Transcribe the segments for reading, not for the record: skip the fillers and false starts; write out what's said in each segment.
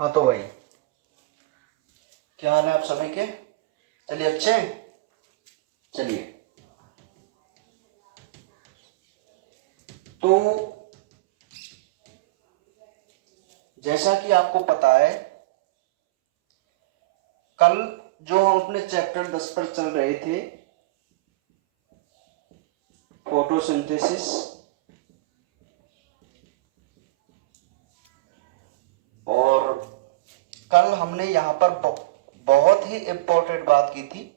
हाँ तो भाई, क्या हाल है आप सभी के? चलिए, अच्छे हैं। चलिए, तो जैसा कि आपको पता है, कल जो हम अपने चैप्टर 10 पर चल रहे थे, फोटोसिंथेसिस, और कल हमने यहाँ पर बहुत ही इम्पोर्टेंट बात की थी,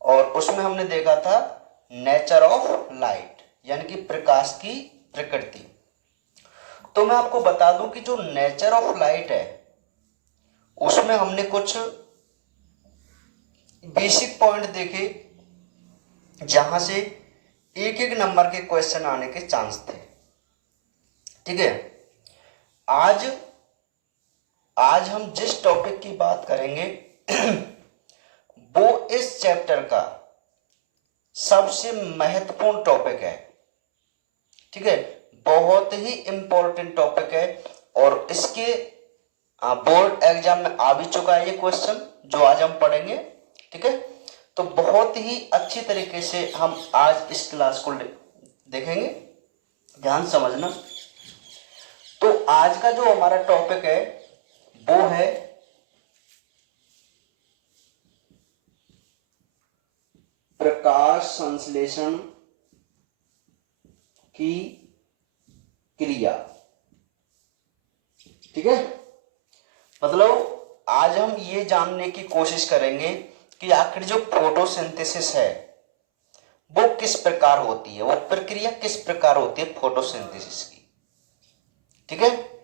और उसमें हमने देखा था नेचर ऑफ लाइट, यानी कि प्रकाश की प्रकृति। तो मैं आपको बता दूं कि जो नेचर ऑफ लाइट है, उसमें हमने कुछ बेसिक पॉइंट देखे, जहां से एक एक नंबर के क्वेश्चन आने के चांस थे। ठीक है। आज आज हम जिस टॉपिक की बात करेंगे वो इस चैप्टर का सबसे महत्वपूर्ण टॉपिक है। ठीक है, बहुत ही इंपॉर्टेंट टॉपिक है, और इसके बोर्ड एग्जाम में आ भी चुका है ये क्वेश्चन जो आज हम पढ़ेंगे। ठीक है, तो बहुत ही अच्छी तरीके से हम आज इस क्लास को देखेंगे, ध्यान समझना। तो आज का जो हमारा टॉपिक है वो है प्रकाश संश्लेषण की क्रिया। ठीक है, मतलब आज हम ये जानने की कोशिश करेंगे कि आखिर जो फोटोसिंथेसिस है वो किस प्रकार होती है, वो प्रक्रिया किस प्रकार होती है फोटोसिंथेसिस की। ठीक है,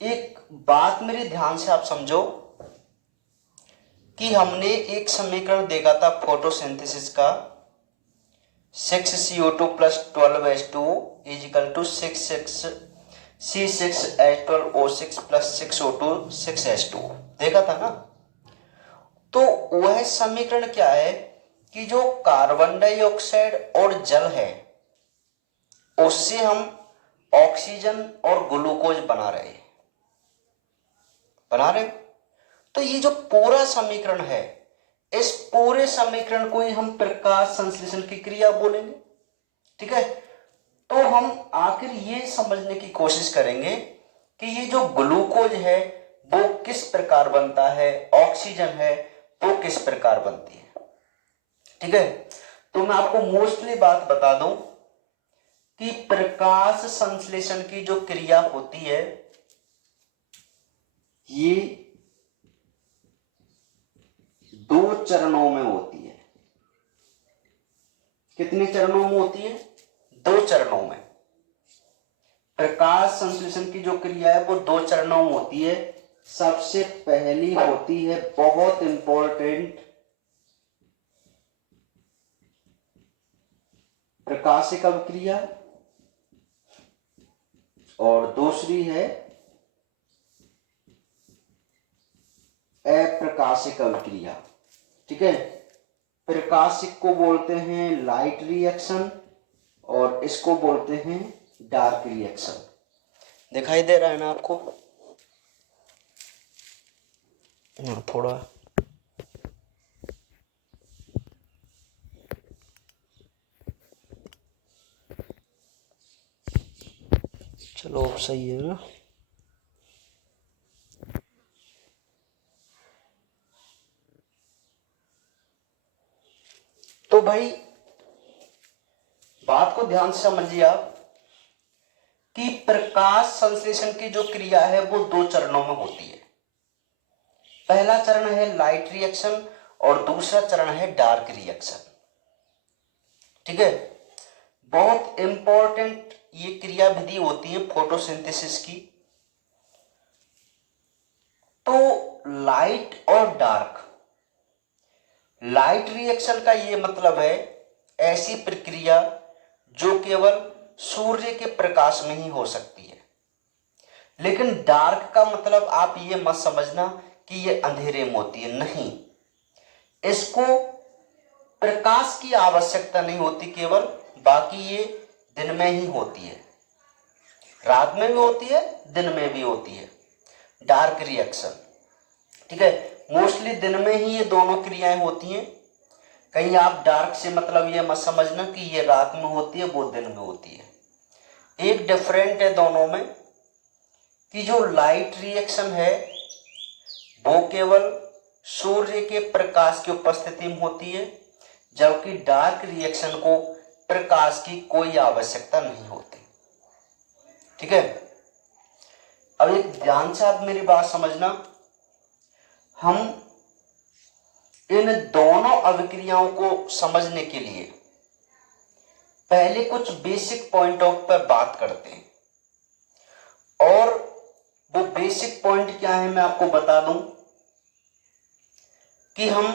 एक बात मेरे ध्यान से आप समझो कि हमने एक समीकरण देखा था फोटोसिंथेसिस का, 6CO2 plus 12H2 is equal to 6C6H12O6 plus 6O2 6H2 देखा था ना। तो वह समीकरण क्या है कि जो कार्बन डाइऑक्साइड और जल है उससे हम ऑक्सीजन और ग्लूकोज बना रहे। तो ये जो पूरा समीकरण है, इस पूरे समीकरण को ही हम प्रकाश संश्लेषण की क्रिया बोलेंगे। ठीक है, तो हम आखिर ये समझने की कोशिश करेंगे कि ये जो ग्लूकोज है वो किस प्रकार बनता है, ऑक्सीजन है वो किस प्रकार बनती है। ठीक है, तो मैं आपको मोस्टली बात बता दूं कि प्रकाश संश्लेषण की जो क्रिया होती है ये 2 चरणों में होती है। कितने चरणों में होती है? 2 चरणों में। प्रकाश संश्लेषण की जो क्रिया है वो 2 चरणों में होती है। सबसे पहली होती है बहुत इंपॉर्टेंट प्रकाशिक अभिक्रिया, और दूसरी है अप्रकाशिक अभिक्रिया। ठीक है, प्रकाशिक को बोलते हैं लाइट रिएक्शन और इसको बोलते हैं डार्क रिएक्शन। दिखाई दे रहा है ना आपको? थोड़ा चलो, सही है ना। तो भाई बात को ध्यान से समझिए आप कि प्रकाश संश्लेषण की जो क्रिया है वो 2 चरणों में होती है। पहला चरण है लाइट रिएक्शन और दूसरा चरण है डार्क रिएक्शन। ठीक है, बहुत इंपॉर्टेंट ये क्रिया विधि होती है फोटोसिंथेसिस की। तो लाइट रिएक्शन का ये मतलब है ऐसी प्रक्रिया जो केवल सूर्य के प्रकाश में ही हो सकती है। लेकिन डार्क का मतलब आप ये मत समझना कि ये अंधेरे में होती है, नहीं। इसको प्रकाश की आवश्यकता नहीं होती केवल, बाकी ये दिन में ही होती है, रात में भी होती है, दिन में भी होती है। डार्क रिएक्शन, ठीक है। मोस्टली दिन में ही ये दोनों क्रियाएं होती हैं। कहीं आप डार्क से मतलब ये मत समझना कि ये रात में होती है, वो दिन में होती है। एक डिफरेंट है दोनों में कि जो लाइट रिएक्शन है वो केवल सूर्य के प्रकाश की उपस्थिति में होती है, जबकि डार्क रिएक्शन को प्रकाश की कोई आवश्यकता नहीं होती, ठीक है। अब एक ध्यान से आप मेरी बात समझना, हम इन दोनों अभिक्रियाओं को समझने के लिए पहले कुछ बेसिक पॉइंटों पर बात करते हैं, और वो बेसिक पॉइंट क्या है मैं आपको बता दूं कि हम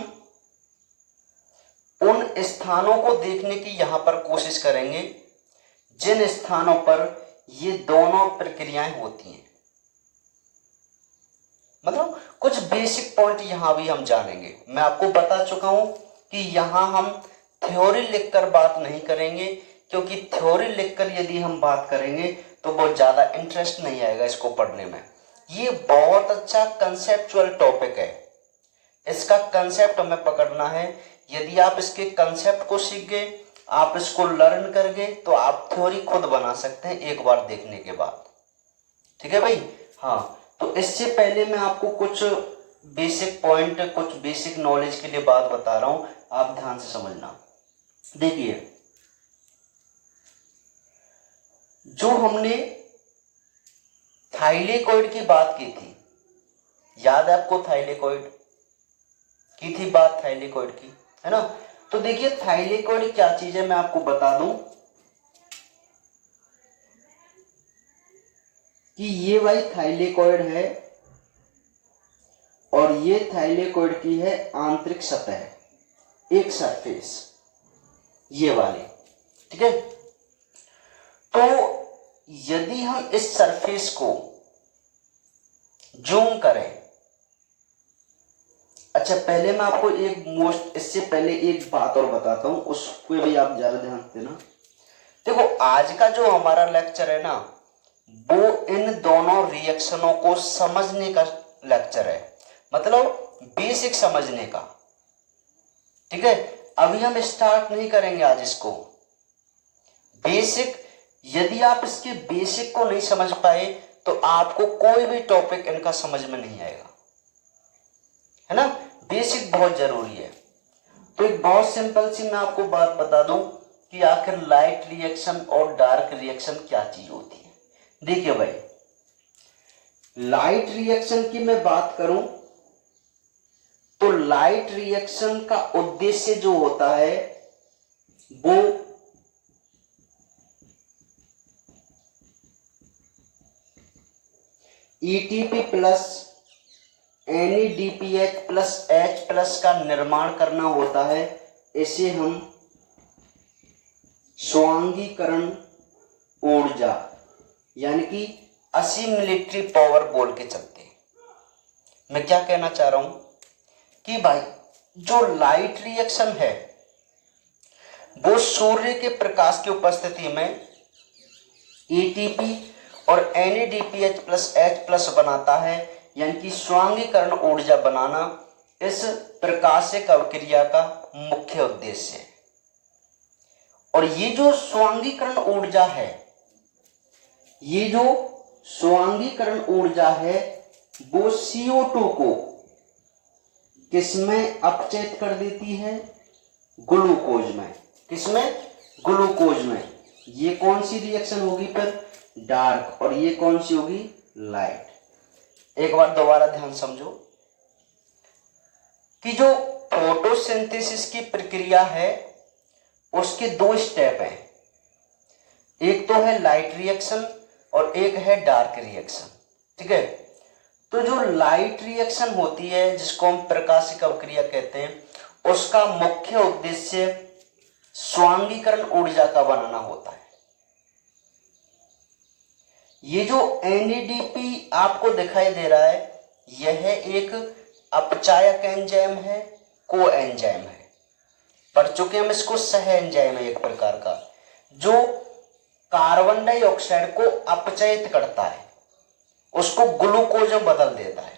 उन स्थानों को देखने की यहां पर कोशिश करेंगे जिन स्थानों पर ये दोनों प्रक्रियाएं होती हैं। मतलब कुछ बेसिक पॉइंट यहां भी हम जानेंगे। मैं आपको बता चुका हूं कि यहां हम थ्योरी लिखकर बात नहीं करेंगे, क्योंकि थ्योरी लिखकर यदि हम बात करेंगे तो बहुत ज्यादा इंटरेस्ट नहीं आएगा इसको पढ़ने में। ये बहुत अच्छा कंसेप्चुअल टॉपिक है, इसका कंसेप्ट हमें पकड़ना है। यदि आप इसके कंसेप्ट को सीख गए, आप इसको लर्न कर गए, तो आप थ्योरी खुद बना सकते हैं एक बार देखने के बाद, ठीक है भाई। हाँ, तो इससे पहले मैं आपको कुछ बेसिक पॉइंट, कुछ बेसिक नॉलेज के लिए बात बता रहा हूं, आप ध्यान से समझना। देखिए, जो हमने थाइलेकोइड की बात की थी, याद है आपको थाइलेकोइड की थी बात, थाइलेकोइड की, है ना। तो देखिए थाइलेकोइड क्या चीज है मैं आपको बता दूं कि ये भाई थाइलेकोइड है, और ये थाइलेकोइड की है आंतरिक सतह, एक सरफेस, ये वाली, ठीक है। तो यदि हम इस सरफेस को जूम करें, अच्छा पहले मैं आपको इससे पहले एक बात और बताता हूं, उस पर भी आप ज्यादा ध्यान देना। देखो आज का जो हमारा लेक्चर है ना, वो इन दोनों रिएक्शनों को समझने का लेक्चर है, मतलब बेसिक समझने का, ठीक है। अभी हम स्टार्ट नहीं करेंगे आज इसको। बेसिक, यदि आप इसके बेसिक को नहीं समझ पाए तो आपको कोई भी टॉपिक इनका समझ में नहीं आएगा, है ना। बेसिक बहुत जरूरी है। तो एक बहुत सिंपल सी मैं आपको बात बता दूं कि आखिर लाइट रिएक्शन और डार्क रिएक्शन क्या चीज होती है। देखिए भाई, लाइट रिएक्शन की मैं बात करूं तो लाइट रिएक्शन का उद्देश्य जो होता है वो ETP plus NADPH plus H plus का निर्माण करना होता है। इसे हम स्वांगीकरण ऊर्जा यानी कि असिमिलेटरी पावर बोल के चलते हैं। मैं क्या कहना चाह रहा हूं कि भाई जो लाइट रिएक्शन है वो सूर्य के प्रकाश की उपस्थिति में ATP और NADPH प्लस H प्लस बनाता है, यानी कि स्वांगीकरण ऊर्जा बनाना इस प्रकाशिक अवक्रिया का मुख्य उद्देश्य है। और ये जो स्वांगीकरण ऊर्जा है, ये जो स्वांगीकरण ऊर्जा है वो CO2 को किसमें अपचयित कर देती है? ग्लूकोज में। किसमें? ग्लूकोज में। ये कौन सी रिएक्शन होगी फिर? डार्क। और ये कौन सी होगी? लाइट। एक बार दोबारा ध्यान समझो कि जो फोटोसिंथेसिस की प्रक्रिया है उसके दो स्टेप हैं, एक तो है लाइट रिएक्शन और एक है डार्क रिएक्शन, ठीक है। तो जो लाइट रिएक्शन होती है जिसको हम प्रकाशिक अवक्रिया कहते हैं, उसका मुख्य उद्देश्य स्वांगीकरण ऊर्जा का बनाना होता है। ये जो NADP आपको दिखाई दे रहा है यह एक अपचायक एंजाइम है, को एंजाइम है, पढ़ चुके हम इसको। सह एंजाइम है एक प्रकार का जो कार्बन डाइऑक्साइड को अपचयित करता है। उसको ग्लूकोज में बदल देता है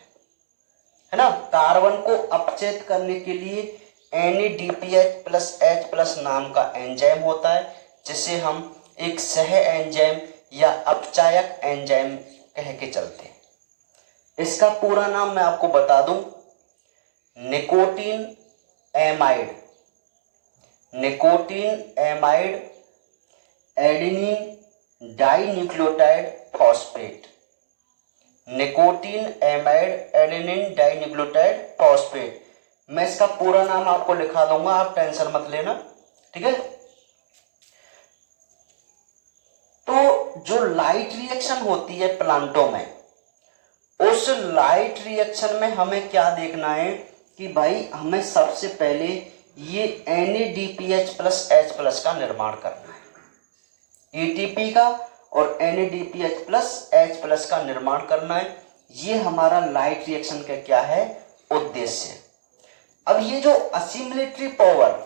ना। कार्बन को अपचेत करने के लिए NADPH+H+ नाम का एंजाइम होता है, जिसे हम एक सह एंजाइम या अपचायक एंजाइम कह के चलते हैं। इसका पूरा नाम मैं आपको बता दूं, nicotine amide adenine dinucleotide phosphate. Nicotine amide adenine dinucleotide phosphate. मैं इसका पूरा नाम आपको लिखा दूंगा, आप टेंशन मत लेना, ठीक है। तो जो लाइट रिएक्शन होती है प्लांटों में, उस लाइट रिएक्शन में हमें क्या देखना है कि भाई हमें सबसे पहले ये NADPH+H+ का निर्माण करना है। ATP का और NADPH+H+ का निर्माण करना है। ये हमारा लाइट रिएक्शन का क्या है, उद्देश्य। अब ये जो असिमिलेटरी पावर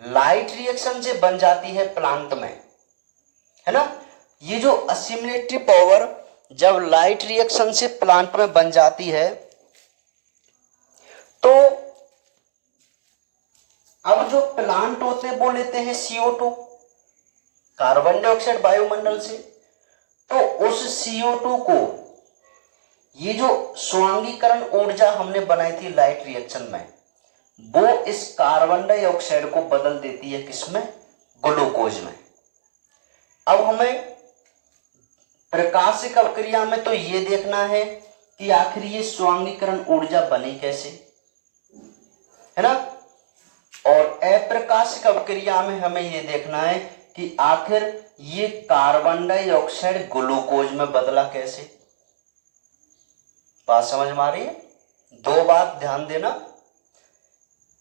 लाइट रिएक्शन से बन जाती है प्लांट में, है ना, ये जो असिमिलेटरी पावर जब लाइट रिएक्शन से प्लांट में बन जाती है, तो अब जो प्लांट होते हैं वो लेते हैं CO2, कार्बन डाइऑक्साइड वायुमंडल से। तो उस CO2 को ये जो स्वांगीकरण ऊर्जा हमने बनाई थी लाइट रिएक्शन में, वो इस कार्बन डाइऑक्साइड को बदल देती है किसमें, ग्लूकोज में। अब हमें प्रकाशिक अभिक्रिया में तो ये देखना है कि आखिर ये स्वांगीकरण ऊर्जा बनी कैसे, है ना। और अप्रकाशिक अभिक्रिया में हमें ये देखना है कि आखिर ये कार्बन डाइऑक्साइड ग्लूकोज में बदला कैसे। बात समझ में आ रही है? दो बात ध्यान देना,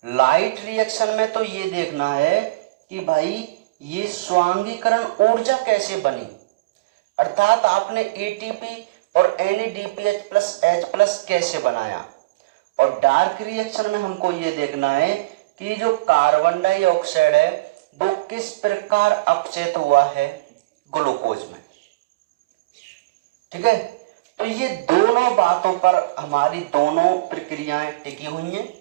लाइट रिएक्शन में तो ये देखना है कि भाई ये स्वांगीकरण ऊर्जा कैसे बनी, अर्थात आपने ATP और NADPH+H+ कैसे बनाया। और डार्क रिएक्शन में हमको ये देखना है कि जो कार्बन डाइऑक्साइड है वो किस प्रकार अपचेत हुआ है ग्लूकोज में, ठीक है। तो ये दोनों बातों पर हमारी दोनों प्रक्रियाएं टिकी हुई हैं,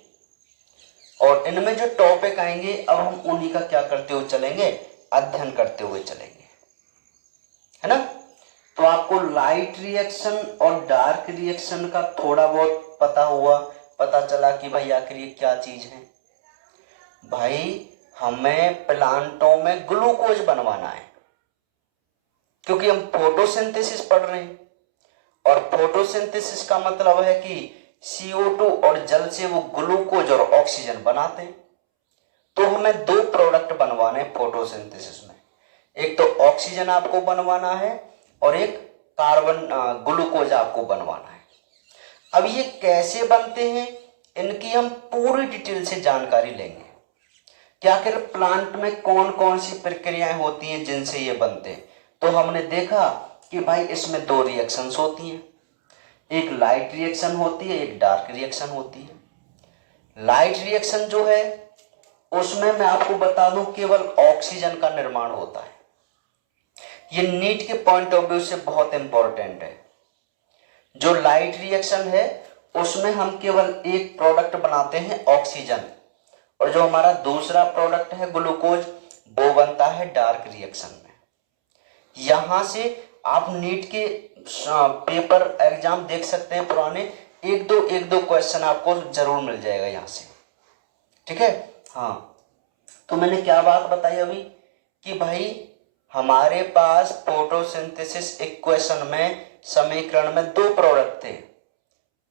और इनमें जो टॉपिक आएंगे अब हम उन्हीं का क्या करते हुए चलेंगे, अध्ययन करते हुए चलेंगे, है ना। तो आपको लाइट रिएक्शन और डार्क रिएक्शन का थोड़ा बहुत पता हुआ, पता चला कि भाई आखिर ये क्या चीज है। भाई हमें प्लांटों में ग्लूकोज बनवाना है, क्योंकि हम फोटोसिंथेसिस पढ़ रहे हैं, और फोटोसिंथेसिस का मतलब है कि CO2 और जल से वो ग्लूकोज और ऑक्सीजन बनाते हैं। तो हमें दो प्रोडक्ट बनवाने हैं फोटोसिंथेसिस में, एक तो ऑक्सीजन आपको बनवाना है और एक कार्बन ग्लूकोज आपको बनवाना है। अब ये कैसे बनते हैं इनकी हम पूरी डिटेल से जानकारी लेंगे कि आखिर प्लांट में कौन कौन सी प्रक्रियाएं होती हैं जिनसे ये बनते हैं। तो हमने देखा कि भाई इसमें दो रिएक्शंस होती हैं, एक लाइट रिएक्शन होती है, एक डार्क रिएक्शन होती है। लाइट रिएक्शन जो है उसमें मैं आपको बता दूं केवल ऑक्सीजन का निर्माण होता है। ये नीट के पॉइंट ऑफ व्यू से बहुत इंपॉर्टेंट है। जो लाइट रिएक्शन है उसमें हम केवल एक प्रोडक्ट बनाते हैं ऑक्सीजन, और जो हमारा दूसरा प्रोडक्ट है ग्लूकोज वो बनता है डार्क रिएक्शन में। यहां से आप नीट के पेपर एग्जाम देख सकते हैं पुराने, एक दो क्वेश्चन आपको जरूर मिल जाएगा यहां से, ठीक है। हाँ, तो मैंने क्या बात बताई अभी कि भाई हमारे पास फोटोसिंथेसिस इक्वेशन में समीकरण में दो प्रोडक्ट थे,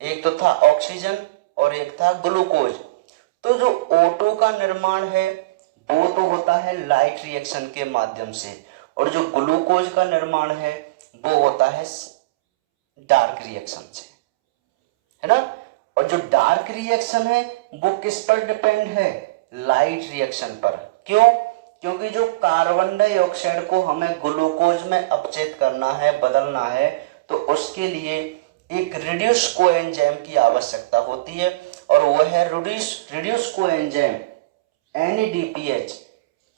एक तो था ऑक्सीजन और एक था ग्लूकोज। तो जो O2 का निर्माण है वो तो होता है लाइट रिएक्शन के माध्यम से, और जो ग्लूकोज का निर्माण है वो होता है डार्क रिएक्शन से, है ना। और जो डार्क रिएक्शन है वो किस पर डिपेंड है, लाइट रिएक्शन पर। क्यों? क्योंकि जो कार्बन डाइऑक्साइड को हमें ग्लूकोज में अपचेत करना है, बदलना है, तो उसके लिए एक रिड्यूस कोएंजाइम की आवश्यकता होती है, और वह है रिड्यूस कोएंजाइम NADPH।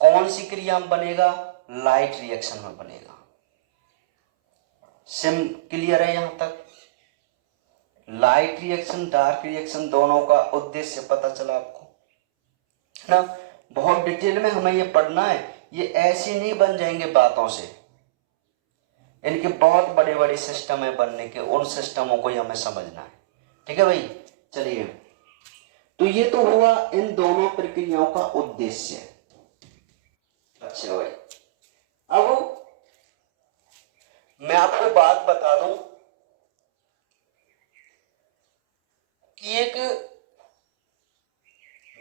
कौन सी क्रिया में बनेगा, लाइट रिएक्शन में बनेगा। सिम क्लियर है यहां तक? लाइट रिएक्शन डार्क रिएक्शन दोनों का उद्देश्य पता चला आपको, है ना? बहुत डिटेल में हमें ये पढ़ना है, ये ऐसे नहीं बन जाएंगे बातों से, इनके बहुत बड़े बड़े सिस्टम है बनने के, उन सिस्टमों को ही हमें समझना है। ठीक है भाई, चलिए। तो ये तो हुआ इन दोनों प्रक्रियाओं का उद्देश्य। अच्छा भाई, अब मैं आपको बात बता दूं कि एक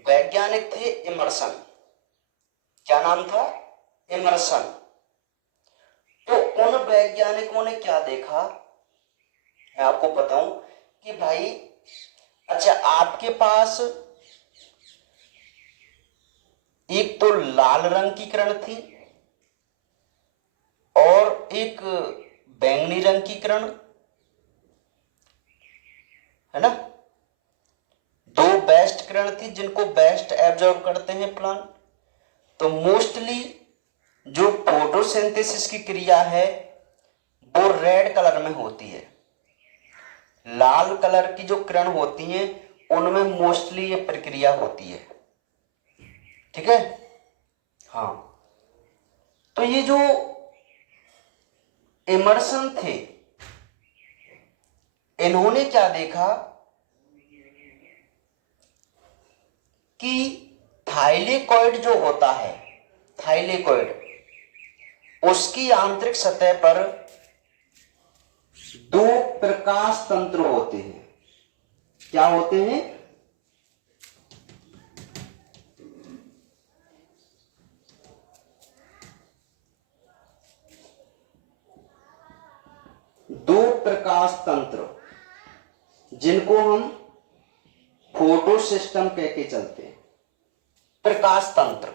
वैज्ञानिक थे इमर्सन। क्या नाम था? इमर्सन। तो उन वैज्ञानिकों ने क्या देखा, मैं आपको बताऊं कि भाई, अच्छा आपके पास एक तो लाल रंग की किरण थी और एक बैंगनी रंग की किरण, है ना? दो बेस्ट किरण थी जिनको बेस्ट एब्जॉर्ब करते हैं प्लांट। तो मोस्टली जो फोटोसिंथेसिस की क्रिया है वो रेड कलर में होती है। लाल कलर की जो किरण होती है उनमें मोस्टली ये प्रक्रिया होती है। ठीक है, हाँ। तो ये जो इमर्सन थे, इन्होंने क्या देखा कि थाइलेकॉइड जो होता है, थाइलेकॉइड, उसकी आंतरिक सतह पर दो प्रकाश तंत्र होते हैं। क्या होते हैं? दो प्रकाश तंत्र, जिनको हम फोटो सिस्टम कह के चलते हैं। प्रकाश तंत्र,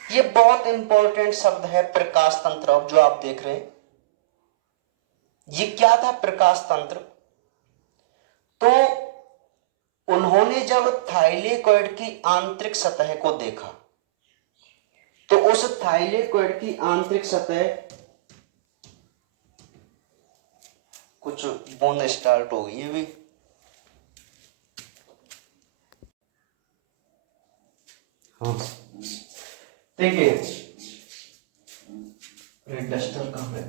ये बहुत इंपॉर्टेंट शब्द है, प्रकाश तंत्र। अब जो आप देख रहे हैं, ये क्या था प्रकाश तंत्र? तो उन्होंने जब थाइलेकॉइड की आंतरिक सतह को देखा, तो उस थाइलेकॉइड की आंतरिक सतह, कुछ बूंद स्टार्ट हो गई है भी, हाँ देखिए, डस्टर कहाँ है?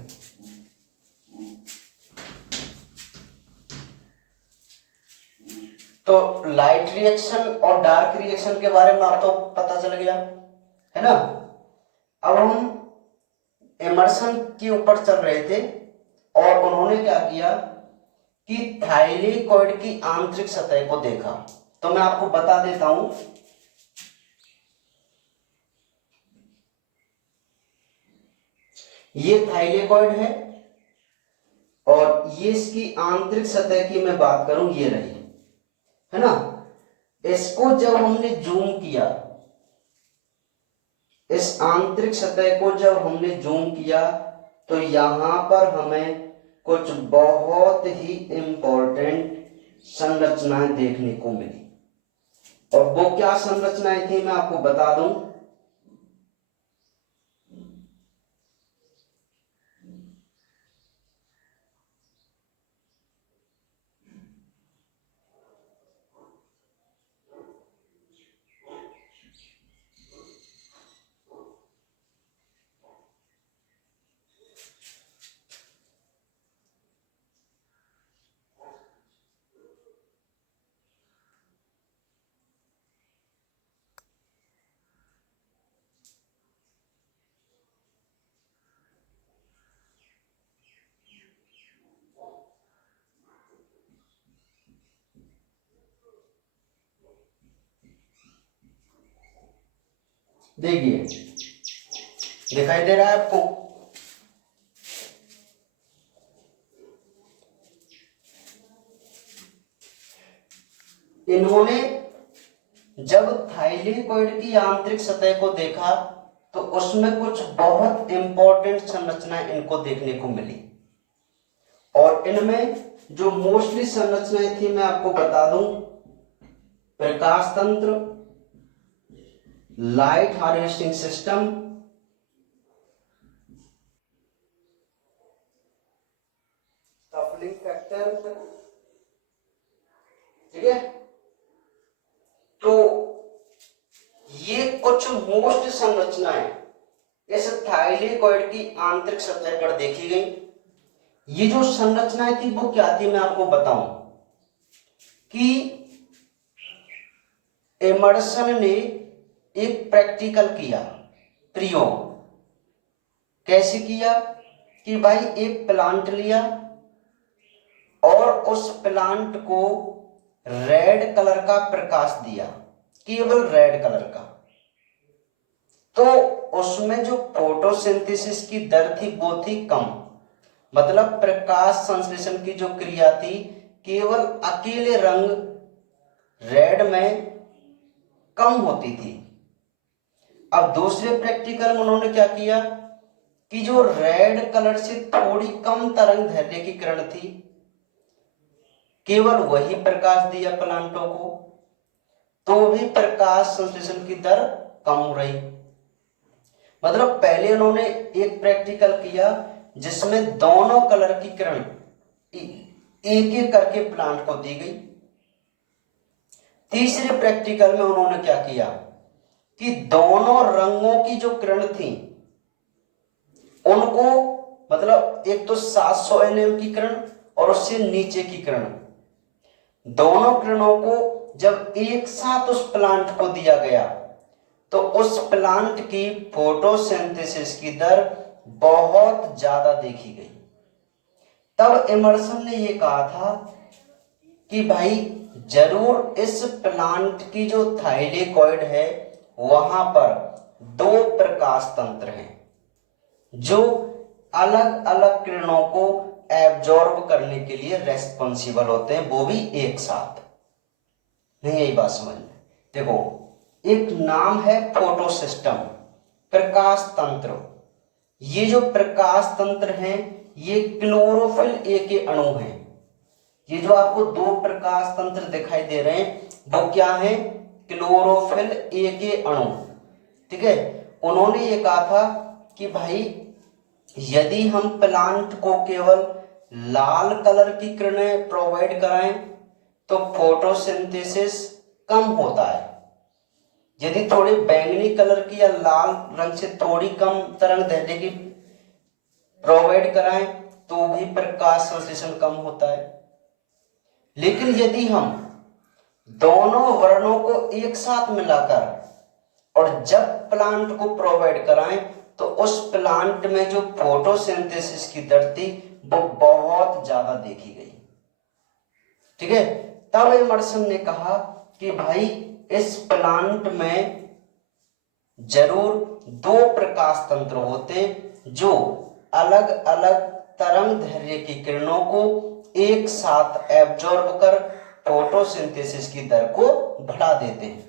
तो लाइट रिएक्शन और डार्क रिएक्शन के बारे में आपको पता चल गया, है ना? अब हम इमर्सन के ऊपर चल रहे थे और उन्होंने क्या किया कि थाइलेकॉइड की आंतरिक सतह को देखा। तो मैं आपको बता देता हूं, ये थाइलेकॉइड है और ये इसकी आंतरिक सतह की मैं बात करूं, ये रही, है ना? इसको जब हमने जूम किया, इस आंतरिक सतह को जब हमने जूम किया, तो यहां पर हमें कुछ बहुत ही इंपॉर्टेंट संरचनाएं देखने को मिली। और वो क्या संरचनाएं थी मैं आपको बता दूं। देखिए, दिखाई दे रहा है आपको? इन्होंने जब थाइलेकॉइड की आंतरिक सतह को देखा, तो उसमें कुछ बहुत इंपॉर्टेंट संरचनाएं इनको देखने को मिली। और इनमें जो मोस्टली संरचनाएं थी मैं आपको बता दूं, प्रकाश तंत्र, लाइट हार्वेस्टिंग सिस्टम, ठीक है। तो ये कुछ मोस्ट संरचनाएं इस थाइलेकोइड की आंतरिक सतह पर देखी गई। ये जो संरचनाएं थी वो क्या थी, मैं आपको बताऊं कि एमर्सन ने एक प्रैक्टिकल किया, प्रयोग कैसे किया कि भाई एक प्लांट लिया और उस प्लांट को रेड कलर का प्रकाश दिया, केवल रेड कलर का। तो उसमें जो फोटोसिंथेसिस की दर थी वो थी कम, मतलब प्रकाश संश्लेषण की जो क्रिया थी केवल अकेले रंग रेड में कम होती थी। अब दूसरे प्रैक्टिकल में उन्होंने क्या किया कि जो रेड कलर से थोड़ी कम तरंग दैर्ध्य की किरण थी केवल वही प्रकाश दिया प्लांटों को, तो भी प्रकाश संश्लेषण की दर कम हो रही। मतलब पहले उन्होंने एक प्रैक्टिकल किया जिसमें दोनों कलर की किरण एक एक करके प्लांट को दी गई। तीसरे प्रैक्टिकल में उन्होंने क्या किया कि दोनों रंगों की जो किरण थी उनको, मतलब एक तो 700 nm की किरण और उससे नीचे की किरण, दोनों किरणों को जब एक साथ उस प्लांट को दिया गया तो उस प्लांट की फोटोसिंथेसिस की दर बहुत ज्यादा देखी गई। तब एमर्सन ने ये कहा था कि भाई जरूर इस प्लांट की जो थाइलेकोइड है वहां पर दो प्रकाश तंत्र हैं जो अलग अलग किरणों को एब्जॉर्ब करने के लिए रेस्पॉन्सिबल होते हैं, वो भी एक साथ। नहीं, यही बात समझ में। देखो, एक नाम है फोटो सिस्टम, प्रकाश तंत्र। ये जो प्रकाश तंत्र हैं ये क्लोरोफिल ए के अणु हैं। ये जो आपको दो प्रकाश तंत्र दिखाई दे रहे हैं वो क्या है, क्लोरोफिल ए के अणु। ठीक है। उन्होंने ये कहा था कि भाई यदि हम प्लांट को केवल लाल कलर की किरणें प्रोवाइड कराएं तो फोटोसिंथेसिस कम होता है। यदि थोड़ी बैंगनी कलर की या लाल रंग से थोड़ी कम तरंग दैर्ध्य की प्रोवाइड कराएं तो भी प्रकाश संश्लेषण कम होता है। लेकिन यदि हम दोनों वर्णों को एक साथ मिलाकर और जब प्लांट को प्रोवाइड कराएं तो उस प्लांट में जो फोटोसिंथेसिस की दर थी वो बहुत ज्यादा देखी गई। ठीक है। तब एमर्सन ने कहा कि भाई इस प्लांट में जरूर दो प्रकाश तंत्र होते जो अलग अलग तरंग दैर्ध्य की किरणों को एक साथ एब्जॉर्ब कर फोटोसिंथेसिस की दर को बढ़ा देते हैं।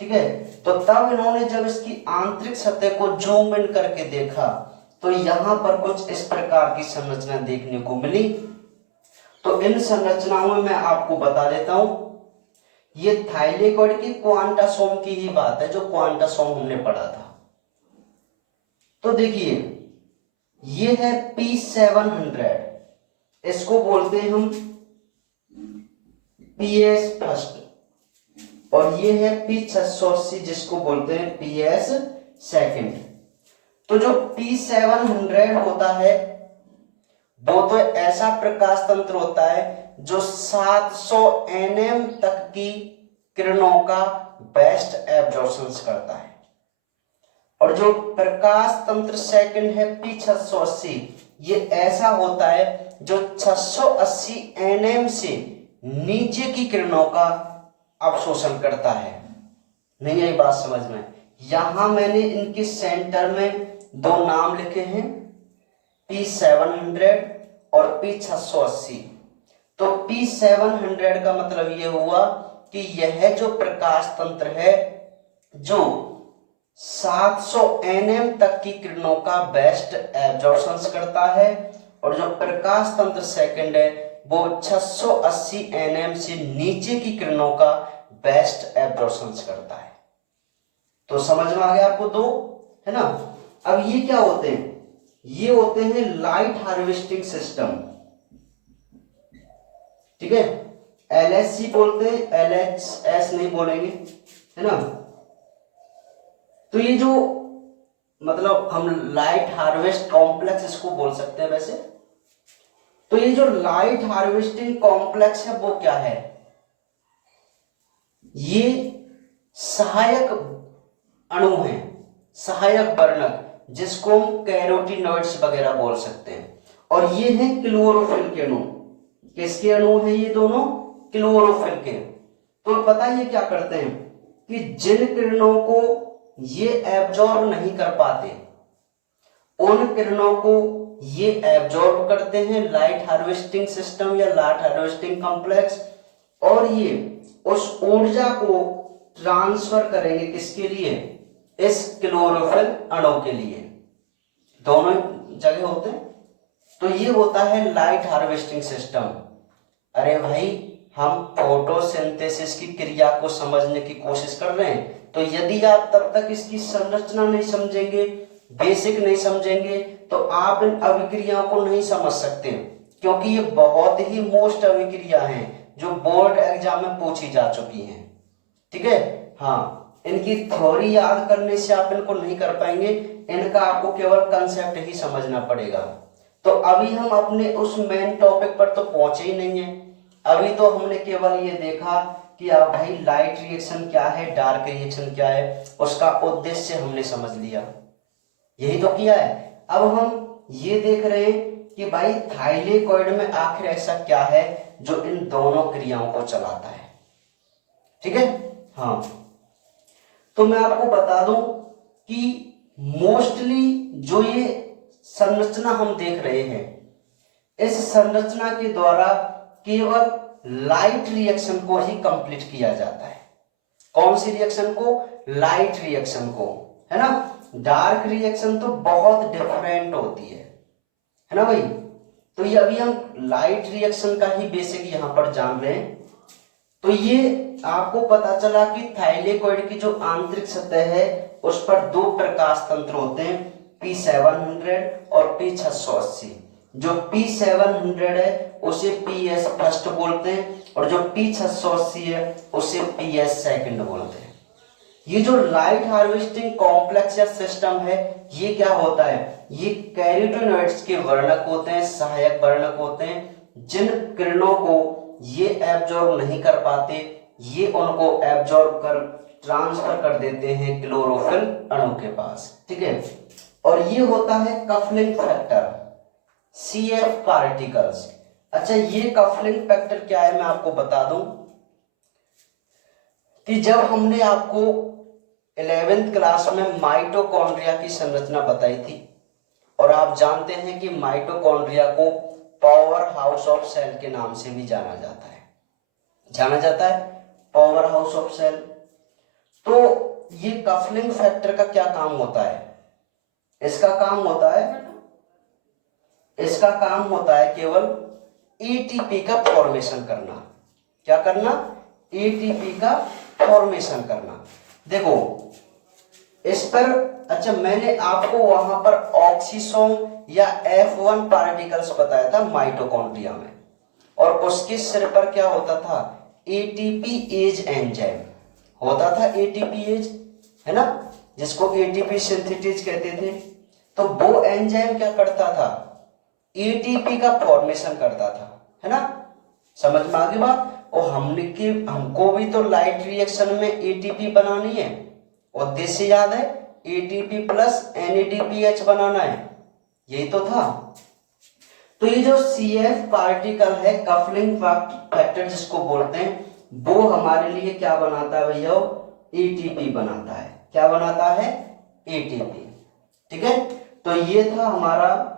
ठीक है। तो तब इन्होंने जब इसकी आंतरिक सतह को जूम इन करके देखा तो यहां पर कुछ इस प्रकार की संरचना देखने को मिली। तो इन संरचनाओं में मैं आपको बता देता हूं, ये थाइलेकोइड की क्वांटासोम की ही बात है जो क्वांटासोम हमने पढ़ा था। तो देखिए, ये है P700, इसको बोलते हैं हम PS फर्स्ट, और ये है P680 जिसको बोलते हैं PS सेकंड। तो जो P700 होता है वो तो ऐसा प्रकाश तंत्र होता है जो 700 nm तक की किरणों का बेस्ट एब्जॉर्प्शन करता है, और जो प्रकाश तंत्र सेकंड है P680 ये ऐसा होता है जो 680 nm से नीचे की किरणों का अवशोषण करता है। नहीं, यही बात समझ में। यहां मैंने इनके सेंटर में दो नाम लिखे हैं, P700 और P680। तो P700 का मतलब ये हुआ कि यह जो प्रकाश तंत्र है जो 700 nm तक की किरणों का बेस्ट एब्जॉर्प्शन करता है, और जो प्रकाश तंत्र सेकंड है वो 680 nm से नीचे की किरणों का बेस्ट एब्जॉर्प्शन करता है। तो समझ में आ गया आपको दो, है ना। अब ये क्या होते हैं, ये होते हैं लाइट हार्वेस्टिंग सिस्टम। ठीक है, LHC बोलते हैं, LHS नहीं बोलेंगे, है ना। तो ये जो मतलब हम लाइट हार्वेस्ट कॉम्प्लेक्स इसको बोल सकते हैं वैसे। तो ये जो लाइट हार्वेस्टिंग कॉम्प्लेक्स है वो क्या है, ये सहायक अणु है, सहायक वर्णक, जिसको हम कैरोटीनॉइड्स वगैरह बोल सकते हैं। और ये है क्लोरोफिल के अणु। किसके अणु है ये दोनों, क्लोरोफिल के। तो पता ये क्या करते हैं कि जिन किरणों को ये एब्जॉर्ब नहीं कर पाते, उन किरणों को ये एब्जॉर्ब करते हैं लाइट हार्वेस्टिंग सिस्टम या लाइट हार्वेस्टिंग कॉम्प्लेक्स, और ये उस ऊर्जा को ट्रांसफर करेंगे किसके लिए, इस क्लोरोफिल अणु के लिए। दोनों जगह होते हैं। तो ये होता है लाइट हार्वेस्टिंग सिस्टम। अरे भाई, हम फोटोसिंथेसिस की क्रिया को समझने की कोशिश कर रहे हैं, तो यदि आप तब तक इसकी संरचना नहीं समझेंगे, बेसिक नहीं समझेंगे, तो आप इन अभिक्रियाओं को नहीं समझ सकते, क्योंकि ये बहुत ही मोस्ट अभिक्रिया हैं जो बोर्ड एग्जाम में पूछी जा चुकी हैं। ठीक है, हाँ, इनकी थ्योरी याद करने से आप इनको नहीं कर पाएंगे, इनका आपको केवल कंसेप्ट ही समझना पड़ेगा। तो अभी हम अपने उस मेन टॉपिक पर तो पहुंचे ही नहीं है। अभी तो हमने केवल ये देखा कि अब भाई लाइट रिएक्शन क्या है, डार्क रिएक्शन क्या है, उसका उद्देश्य हमने समझ लिया, यही तो किया है। अब हम ये देख रहे हैं कि भाई थाइलेकॉइड में आखिर ऐसा क्या है जो इन दोनों क्रियाओं को चलाता है। ठीक है, हाँ, तो मैं आपको बता दूं कि मोस्टली जो ये संरचना हम देख रहे हैं, इस संरचना के द्वारा केवल लाइट रिएक्शन को ही कंप्लीट किया जाता है। कौन सी रिएक्शन को, लाइट रिएक्शन को, है ना। डार्क रिएक्शन तो बहुत डिफरेंट होती है ना भाई। तो ये अभी हम लाइट रिएक्शन का ही बेसिक यहां पर जान रहे हैं। तो ये आपको पता चला कि थाइलेकॉइड की जो आंतरिक सतह है उस पर दो प्रकाश तंत्र होते हैं, P700 और P680। जो P700 है उसे PS फर्स्ट बोलते हैं, और जो P680 है उसे PS सेकंड बोलते हैं। ये जो लाइट हार्वेस्टिंग कॉम्प्लेक्स या सिस्टम है, ये क्या होता है, ये कैरोटीनॉइड्स के वर्णक होते हैं, सहायक वर्णक होते हैं। जिन किरणों को ये एब्जॉर्ब नहीं कर पाते, ये उनको एब्जॉर्ब कर ट्रांसफर कर देते हैं क्लोरोफिल अणु के पास। ठीक है, और ये होता है कफलिंग फैक्टर, CF पार्टिकल्स। अच्छा, ये कफलिंग फैक्टर क्या है मैं आपको बता दूं कि जब हमने आपको 11th क्लास में माइटोकॉन्ड्रिया की संरचना बताई थी, और आप जानते हैं कि माइटोकॉन्ड्रिया को पावर हाउस ऑफ सेल के नाम से भी जाना जाता है, पावर हाउस ऑफ सेल। तो ये कफलिंग फैक्टर का क्या काम होता है, इसका काम होता है केवल एटीपी का फॉर्मेशन करना। क्या करना, एटीपी का फॉर्मेशन करना। देखो इस पर, अच्छा, मैंने आपको वहां पर ऑक्सीसोम या F1 पार्टिकल्स बताया था माइटोकॉन्ड्रिया में, और उसके सिर पर क्या होता था, एटीपी एज एंजाइम होता था, एटीपी एज, है ना, जिसको एटीपी सिंथेटेज कहते थे। तो वो एंजाइम क्या करता था, एटीपी का फॉर्मेशन करता था, है ना। समझ में आ गई बात। और हमको भी तो लाइट रिएक्शन में एटीपी बनानी है, उद्देश्य याद है, एटीपी प्लस NADPH बनाना है, यही तो था। तो ये जो CF पार्टिकल है, कफलिंग फैक्टर जिसको बोलते हैं, वो हमारे लिए क्या बनाता है भैया, एटीपी बनाता है। क्या बनाता है, एटीपी। ठीक है, तो ये था हमारा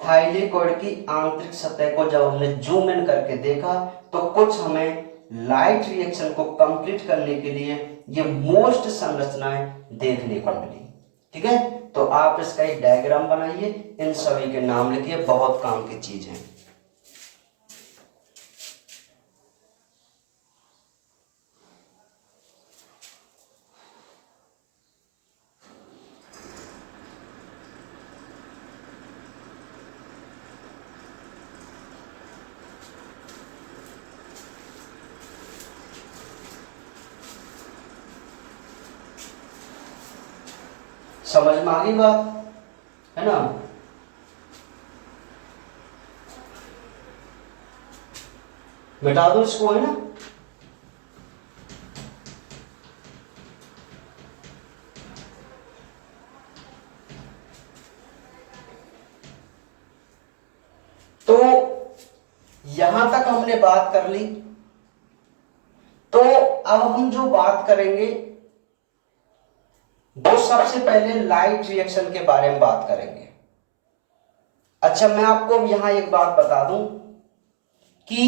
थाइलेकॉइड की आंतरिक सतह को जब हमने जूम इन करके देखा, तो कुछ हमें लाइट रिएक्शन को कंप्लीट करने के लिए ये मोस्ट संरचनाएं देखने को मिली। ठीक है, तो आप इसका एक डायग्राम बनाइए, इन सभी के नाम लिखिए, बहुत काम की चीज है। समझ में आ गई बात, है ना। मिटा दो इसको, है ना। तो यहां तक हमने बात कर ली। तो अब हम जो बात करेंगे वो सबसे पहले लाइट रिएक्शन के बारे में बात करेंगे। अच्छा, मैं आपको यहां एक बात बता दूं कि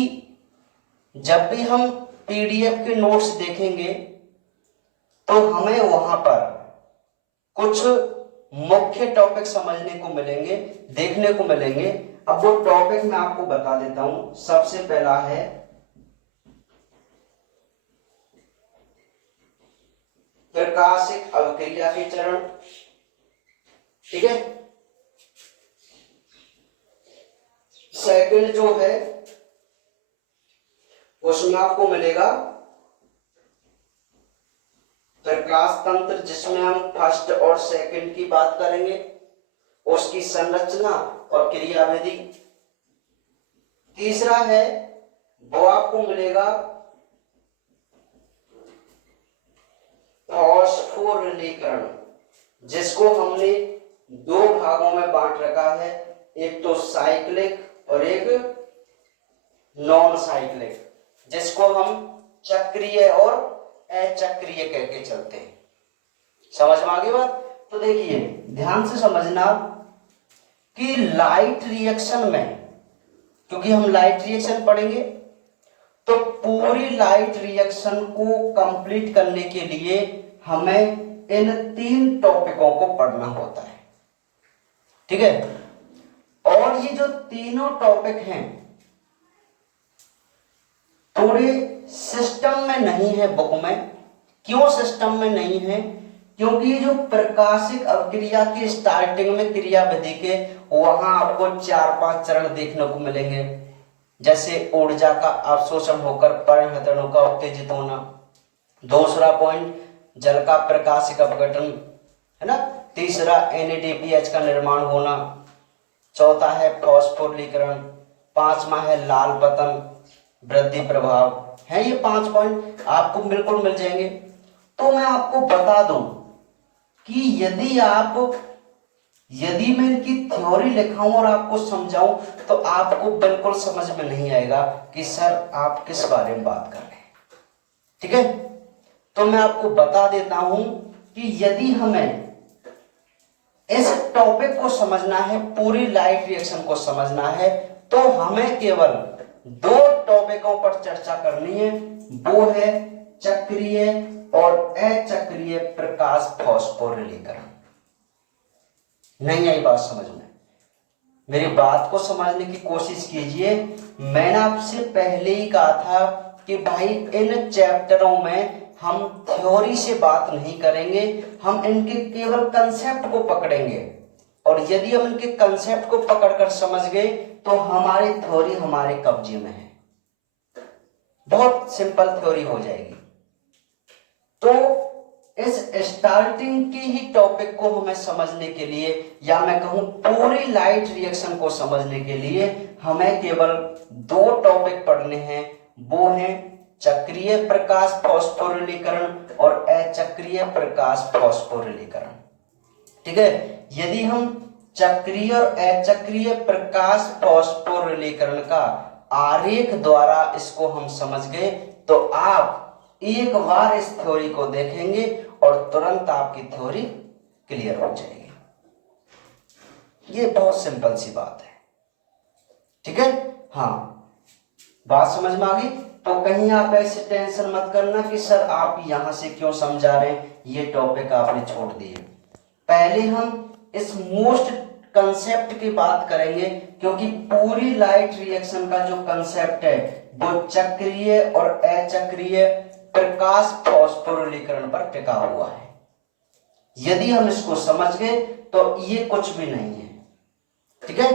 जब भी हम पीडीएफ के नोट्स देखेंगे तो हमें वहां पर कुछ मुख्य टॉपिक समझने को मिलेंगे, देखने को मिलेंगे। अब वो टॉपिक मैं आपको बता देता हूं। सबसे पहला है प्रकाशिक अभिक्रिया के चरण, ठीक है। सेकंड जो है उसमें आपको मिलेगा प्रकाश तंत्र, जिसमें हम फर्स्ट और सेकंड की बात करेंगे, उसकी संरचना और क्रियाविधि। तीसरा है वो आपको मिलेगा फास्फोरिलीकरण, जिसको हमने दो भागों में बांट रखा है, एक तो साइक्लिक और एक नॉन साइक्लिक, जिसको हम चक्रीय और अचक्रीय कह के चलते हैं। समझ में आ गई बात। तो देखिए ध्यान से समझना कि लाइट रिएक्शन में, क्योंकि हम लाइट रिएक्शन पढ़ेंगे, तो पूरी लाइट रिएक्शन को कंप्लीट करने के लिए हमें इन तीन टॉपिकों को पढ़ना होता है, ठीक है। और ये जो तीनों टॉपिक हैं थोड़े सिस्टम में नहीं है बुक में। क्यों सिस्टम में नहीं है? क्योंकि जो प्रकाशिक अभिक्रिया की स्टार्टिंग में क्रियाविधि के वहां आपको 4-5 चरण देखने को मिलेंगे, जैसे ऊर्जा का अवशोषण होकर परिवर्तनों का उत्तेजित होना। दूसरा पॉइंट जल का प्रकाशिक अपघटन, है ना। तीसरा NADPH का निर्माण होना। चौथा है फास्फोरिलीकरण। पांचवा है लाल पतन वृद्धि प्रभाव। है ये 5 पॉइंट आपको बिल्कुल मिल जाएंगे। तो मैं आपको बता दूं कि यदि मैं इनकी थ्योरी लिखाऊं और आपको समझाऊं तो आपको बिल्कुल समझ में नहीं आएगा कि सर आप किस बारे में बात कर रहे हैं, ठीक है। तो मैं आपको बता देता हूं कि यदि हमें इस टॉपिक को समझना है, पूरी लाइट रिएक्शन को समझना है, तो हमें केवल 2 टॉपिकों पर चर्चा करनी है। वो है चक्रीय और अचक्रीय प्रकाश फास्फोरिलीकरण। नहीं आई बात समझ में? मेरी बात को समझने की कोशिश कीजिए। मैंने आपसे पहले ही कहा था कि भाई इन चैप्टरों में हम थ्योरी से बात नहीं करेंगे, हम इनके केवल कंसेप्ट को पकड़ेंगे। और यदि हम इनके कंसेप्ट को पकड़कर समझ गए तो हमारी थ्योरी हमारे कब्जे में है। बहुत सिंपल थ्योरी हो जाएगी। तो इस स्टार्टिंग की ही टॉपिक को हमें समझने के लिए, या मैं कहूं पूरी लाइट रिएक्शन को समझने के लिए, हमें केवल 2 टॉपिक पढ़ने हैं। वो हैं चक्रीय प्रकाश फास्फोरिलीकरण और अचक्रीय प्रकाश फास्फोरिलीकरण, ठीक है। यदि हम चक्रीय और अचक्रीय प्रकाश फास्फोरिलीकरण का आरेख द्वारा इसको हम समझ गए तो आप एक बार इस थ्योरी को देखेंगे और तुरंत आपकी थ्योरी क्लियर हो जाएगी। ये बहुत सिंपल सी बात है, ठीक है। हाँ, बात समझ में आ गई? तो कहीं आप ऐसे टेंशन मत करना कि सर आप यहां से क्यों समझा रहे हैं, ये टॉपिक आपने छोड़ दिए। पहले हम इस मोस्ट कंसेप्ट की बात करेंगे, क्योंकि पूरी लाइट रिएक्शन का जो कंसेप्ट है वो चक्रीय और अचक्रीय प्रकाश फास्फोरिलीकरण पर टिका हुआ है। यदि हम इसको समझ गए तो ये कुछ भी नहीं है, ठीक है।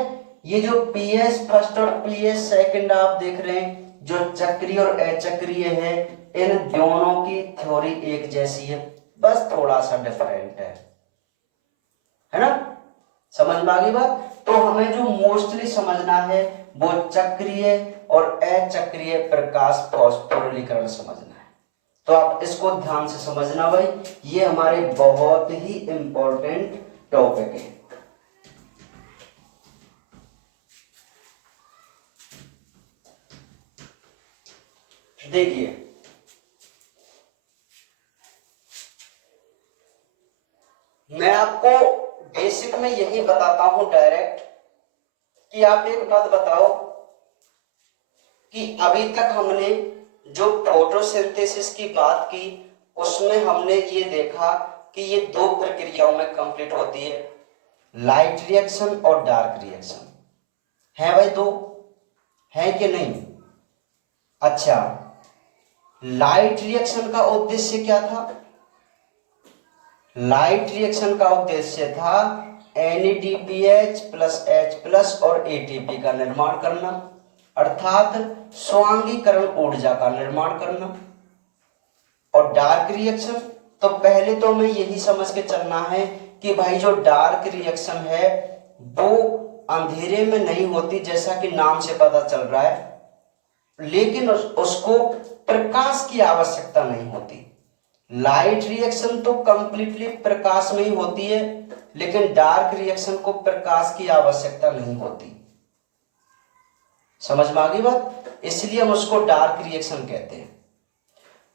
ये जो PS फर्स्ट और PS सेकंड आप देख रहे हैं, जो चक्रीय और अचक्रीय है, इन दोनों की थ्योरी एक जैसी है, बस थोड़ा सा डिफरेंट है। है ना, समझ में आ गई बात। तो हमें जो मोस्टली समझना है वो चक्रीय और अचक्रीय प्रकाश फास्फोरिलीकरण समझना है। तो आप इसको ध्यान से समझना भाई, ये हमारे बहुत ही इंपॉर्टेंट टॉपिक है। देखिए मैं आपको बेसिक में यही बताता हूं डायरेक्ट, कि आप एक बात बताओ कि अभी तक हमने जो फोटोसिंथेसिस की बात की उसमें हमने ये देखा कि ये दो प्रक्रियाओं में कंप्लीट होती है, लाइट रिएक्शन और डार्क रिएक्शन। है भाई, दो है कि नहीं? अच्छा, लाइट रिएक्शन का उद्देश्य क्या था? लाइट रिएक्शन का उद्देश्य था NADPH प्लस H प्लस और ATP का निर्माण करना, अर्थात स्वांगीकरण ऊर्जा का निर्माण करना। और डार्क रिएक्शन, तो पहले तो हमें यही समझ के चलना है कि भाई जो डार्क रिएक्शन है वो अंधेरे में नहीं होती, जैसा कि नाम से पता चल रहा है, लेकिन उसको प्रकाश की आवश्यकता नहीं होती। लाइट रिएक्शन तो कंप्लीटली प्रकाश में ही होती है, लेकिन डार्क रिएक्शन को प्रकाश की आवश्यकता नहीं होती। समझ में आ गई बात, इसलिए हम उसको डार्क रिएक्शन कहते हैं।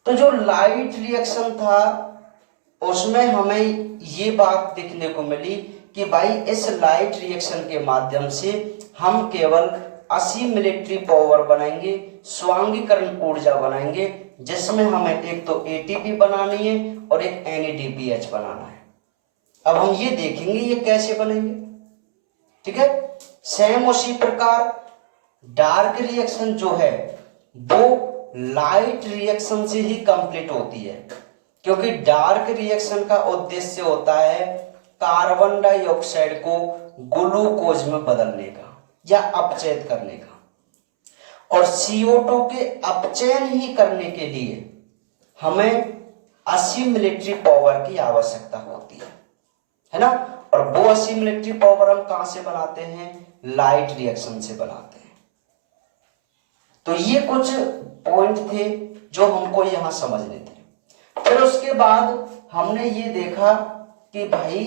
तो जो लाइट रिएक्शन था उसमें हमें ये बात देखने को मिली कि भाई इस लाइट रिएक्शन के माध्यम से हम केवल 80 मिलिट्री पावर बनाएंगे, स्वांगीकरण ऊर्जा बनाएंगे, जिसमें हमें एक तो ATP बनानी है और एक NADPH बनाना है। अब हम ये देखेंगे ये कैसे बनेंगे, ठीक है। सेम उसी प्रकार डार्क रिएक्शन जो है वो लाइट रिएक्शन से ही कंप्लीट होती है, क्योंकि डार्क रिएक्शन का उद्देश्य होता है कार्बन डाइऑक्साइड को ग्लूकोज में बदलने का या अपचयित करने का, और CO2 के अपचयन ही करने के लिए हमें 80 मिलिट्री पावर की आवश्यकता होती है ना। और वो 80 मिलिट्री पावर हम कहां से बनाते हैं? लाइट रिएक्शन से बनाते हैं। तो ये कुछ पॉइंट थे जो हमको यहां समझने थे। फिर उसके बाद हमने ये देखा कि भाई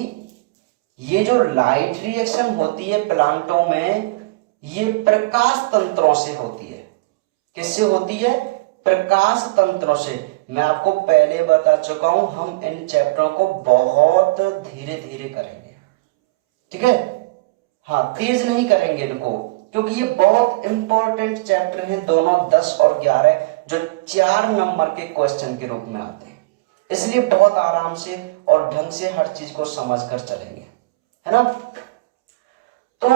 ये जो लाइट रिएक्शन होती है प्लांटों में, ये प्रकाश तंत्रों से होती है। किससे होती है? प्रकाश तंत्रों से। मैं आपको पहले बता चुका हूं, हम इन चैप्टरों को बहुत धीरे धीरे करेंगे, ठीक है। हाँ, तेज नहीं करेंगे इनको, क्योंकि ये बहुत इंपॉर्टेंट चैप्टर हैं, दोनों 10 और 11, जो 4 नंबर के क्वेश्चन के रूप में आते हैं। इसलिए बहुत आराम से और ढंग से हर चीज को समझ कर चलेंगे, है ना। तो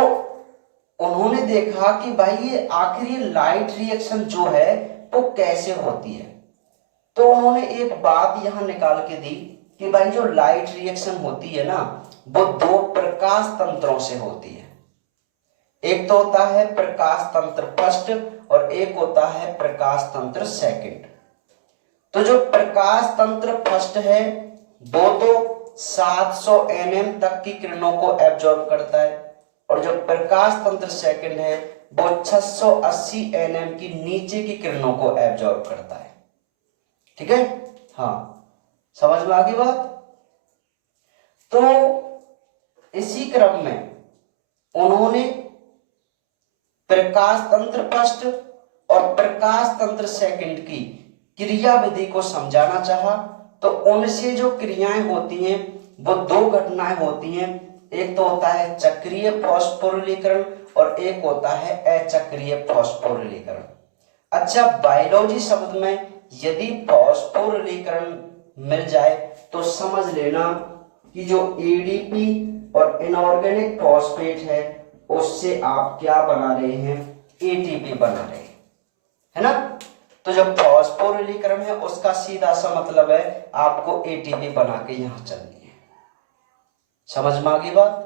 उन्होंने देखा कि भाई ये आखिर ये लाइट रिएक्शन जो है वो कैसे होती है। तो उन्होंने एक बात यहां निकाल के दी कि भाई जो लाइट रिएक्शन होती है ना, वो दो प्रकाश तंत्रों से होती है। एक तो होता है प्रकाश तंत्र फर्स्ट और एक होता है प्रकाश तंत्र सेकंड। तो जो प्रकाश तंत्र फर्स्ट है वो तो 700 nm तक की किरणों को एब्जॉर्ब करता है, और जो प्रकाश तंत्र सेकंड है वो 680 nm की नीचे की किरणों को एब्जॉर्ब करता है, ठीक है। हाँ, समझ में आ गई बात। तो इसी क्रम में उन्होंने प्रकाश तंत्र फर्स्ट और प्रकाश तंत्र सेकंड की क्रिया विधि को समझाना चाहा। तो उनसे जो क्रियाएं होती हैं वो दो घटनाएं होती हैं, एक तो होता है चक्रीय फास्फोरिलीकरण और एक होता है अचक्रीय फास्फोरिलीकरण। अच्छा, बायोलॉजी शब्द में यदि फास्फोरिलीकरण मिल जाए तो समझ लेना कि जो ADP और इनऑर्गेनिक फॉस्फेट है उससे आप क्या बना रहे हैं? ATP बना रहे हैं, है ना। तो जब फास्फोरिलीकरण है उसका सीधा सा मतलब है आपको ATP बना के यहां चलनी है। समझ में आ गई बात।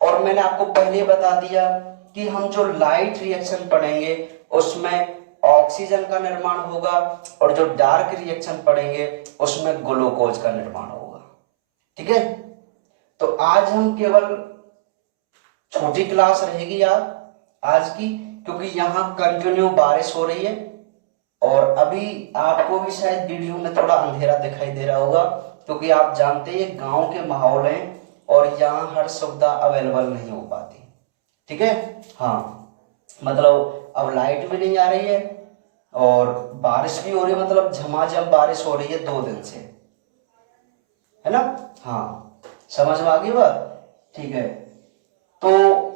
और मैंने आपको पहले बता दिया कि हम जो लाइट रिएक्शन पढ़ेंगे उसमें ऑक्सीजन का निर्माण होगा, और जो डार्क रिएक्शन पढ़ेंगे उसमें ग्लूकोज का निर्माण होगा, ठीक है। तो आज हम केवल छोटी क्लास रहेगी यार आज की, क्योंकि यहाँ कंटिन्यू बारिश हो रही है और अभी आपको भी शायद वीडियो में थोड़ा अंधेरा दिखाई दे रहा होगा, क्योंकि आप जानते हैं गांव के माहौल हैं और यहाँ हर सुविधा अवेलेबल नहीं हो पाती। ठीक है, हाँ, मतलब अब लाइट भी नहीं आ रही है और बारिश भी हो रही है, मतलब झमाझम बारिश हो रही है 2 दिन से, है ना। हाँ, समझ में आ गई बात। ठीक है, तो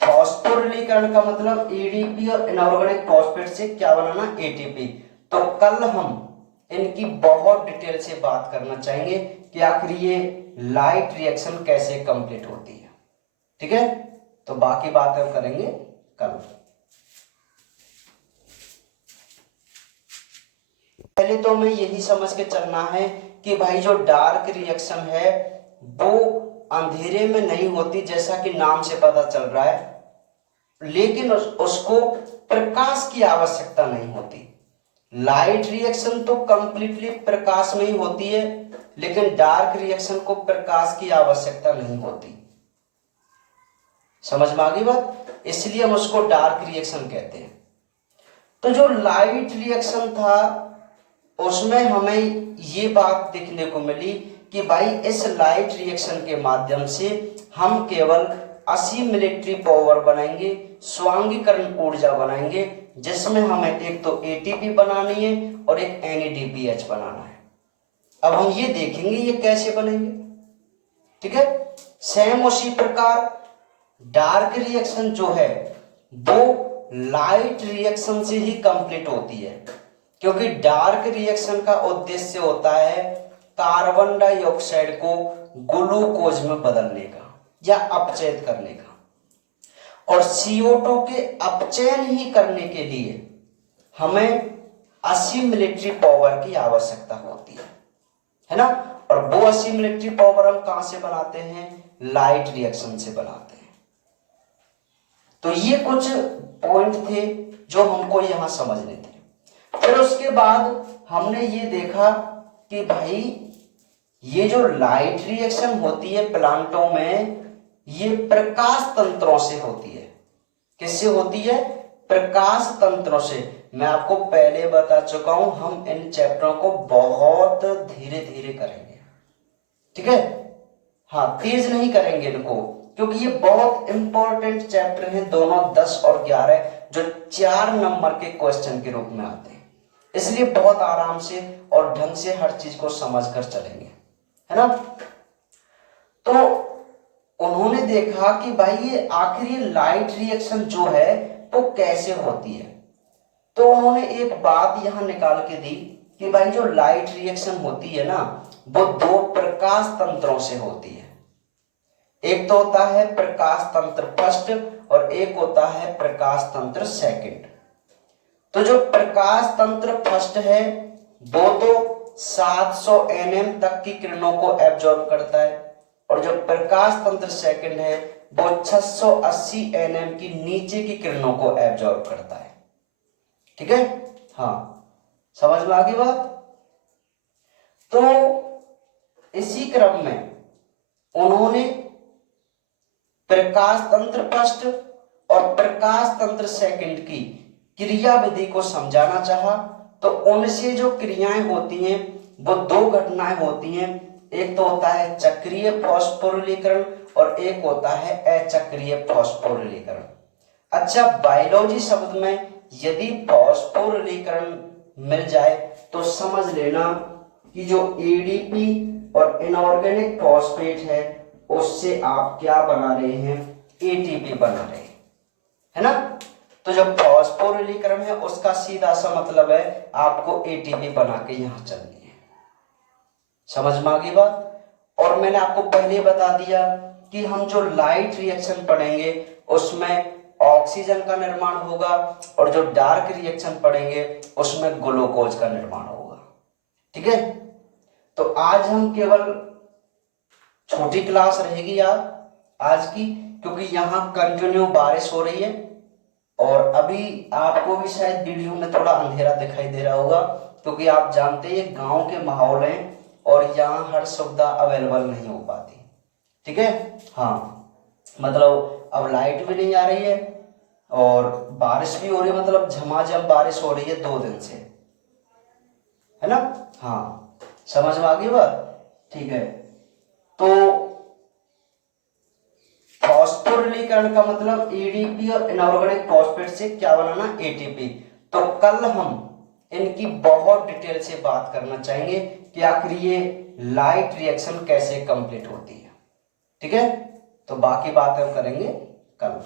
फॉस्फोरिलीकरण का मतलब एडीपी और इनऑर्गेनिक फॉस्फेट से क्या बनाना, एटीपी। तो कल हम इनकी बहुत डिटेल से बात करना चाहेंगे कि आखिर ये लाइट रिएक्शन कैसे कंप्लीट होती है। ठीक है, तो बाकी बात हम करेंगे कल। पहले तो हमें यही समझ के चलना है कि भाई जो डार्क रिएक्शन है वो अंधेरे में नहीं होती, जैसा कि नाम से पता चल रहा है, लेकिन उसको प्रकाश की आवश्यकता नहीं होती। लाइट रिएक्शन तो कंप्लीटली प्रकाश में ही होती है, लेकिन डार्क रिएक्शन को प्रकाश की आवश्यकता नहीं होती। समझ में आ गई बात, इसलिए हम उसको डार्क रिएक्शन कहते हैं। तो जो लाइट रिएक्शन था उसमें हमें ये बात देखने को मिली कि भाई इस लाइट रिएक्शन के माध्यम से हम केवल असिमिलेटरी पावर बनाएंगे, स्वांगीकरण ऊर्जा बनाएंगे, जिसमें हमें एक तो एटीपी बनानी है और एक NADPH बनाना है। अब हम ये देखेंगे ये कैसे बनेंगे। ठीक है, सेम उसी प्रकार डार्क रिएक्शन जो है वो लाइट रिएक्शन से ही कंप्लीट होती है, क्योंकि डार्क रिएक्शन का उद्देश्य होता है कार्बन डाइऑक्साइड को ग्लूकोज में बदलने का या अपचयित करने का, और CO2 के अपचयन ही करने के लिए हमें असिमिलेटरी पावर की आवश्यकता होती है ना। और वो असिमिलेटरी पावर हम कहां से बनाते हैं, लाइट रिएक्शन से बनाते हैं। तो ये कुछ पॉइंट थे जो हमको यहां समझने थे। फिर उसके बाद हमने ये देखा कि भाई ये जो लाइट रिएक्शन होती है प्लांटों में, ये प्रकाश तंत्रों से होती है। किससे होती है, प्रकाश तंत्रों से। मैं आपको पहले बता चुका हूं, हम इन चैप्टरों को बहुत धीरे धीरे करेंगे। ठीक है, हाँ, तेज नहीं करेंगे इनको, क्योंकि ये बहुत इंपॉर्टेंट चैप्टर हैं, दोनों 10 और 11, जो 4 नंबर के क्वेश्चन के रूप में आते हैं। इसलिए बहुत आराम से और ढंग से हर चीज को समझ कर चलेंगे, है ना। तो उन्होंने देखा कि भाई ये आखिर ये लाइट रिएक्शन जो है वो कैसे होती है। तो उन्होंने एक बात यहां निकाल के दी कि भाई जो लाइट रिएक्शन होती है ना, वो 2 प्रकाश तंत्रों से होती है। एक तो होता है प्रकाश तंत्र फर्स्ट और एक होता है प्रकाश तंत्र सेकंड। तो जो प्रकाश तंत्र फर्स्ट है वो तो 700 nm तक की किरणों को एब्जॉर्ब करता है, और जो प्रकाश तंत्र सेकंड है वो 680 nm की नीचे की किरणों को एब्जॉर्ब करता है। ठीक है, हाँ, समझ में आ गई बात। तो इसी क्रम में उन्होंने प्रकाश तंत्र फर्स्ट और प्रकाश तंत्र सेकंड की क्रिया विधि को समझाना चाहा। तो उनसे जो क्रियाएं होती हैं वो 2 घटनाएं होती हैं, एक तो होता है चक्रीय फास्फोरिलीकरण और एक होता है अचक्रीय फास्फोरिलीकरण। अच्छा, बायोलॉजी शब्द में यदि फास्फोरिलीकरण मिल जाए तो समझ लेना कि जो एडीपी और इनऑर्गेनिक फॉस्फेट है उससे आप क्या बना रहे हैं, एटीपी बना रहे हैं, है ना। तो जब फास्फोरिलीकरण है उसका सीधा सा मतलब है आपको एटीपी बना के यहां चलनी है। समझ में आ गई बात। और मैंने आपको पहले बता दिया कि हम जो लाइट रिएक्शन पढ़ेंगे उसमें ऑक्सीजन का निर्माण होगा, और जो डार्क रिएक्शन पढ़ेंगे उसमें ग्लूकोज का निर्माण होगा। ठीक है, तो आज हम केवल छोटी क्लास रहेगी यार आज की, क्योंकि यहाँ कंटिन्यू बारिश हो रही है और अभी आपको भी शायद वीडियो में थोड़ा अंधेरा दिखाई दे रहा होगा, क्योंकि आप जानते हैं गांव के माहौल हैं और यहाँ हर सुविधा अवेलेबल नहीं हो पाती। ठीक है, हाँ, मतलब अब लाइट भी नहीं आ रही है और बारिश भी हो रही है, मतलब झमाझम बारिश हो रही है 2 दिन से, है ना। हाँ, समझ में आ गई बात। ठीक है, तो फॉस्फोरिलीकरण का मतलब एडीपी और इनऑर्गेनिक फॉस्फेट से क्या बनाना, एटीपी। तो कल हम इनकी बहुत डिटेल से बात करना चाहेंगे कि आखिर ये लाइट रिएक्शन कैसे कंप्लीट होती है। ठीक है, तो बाकी बातें हम करेंगे कल।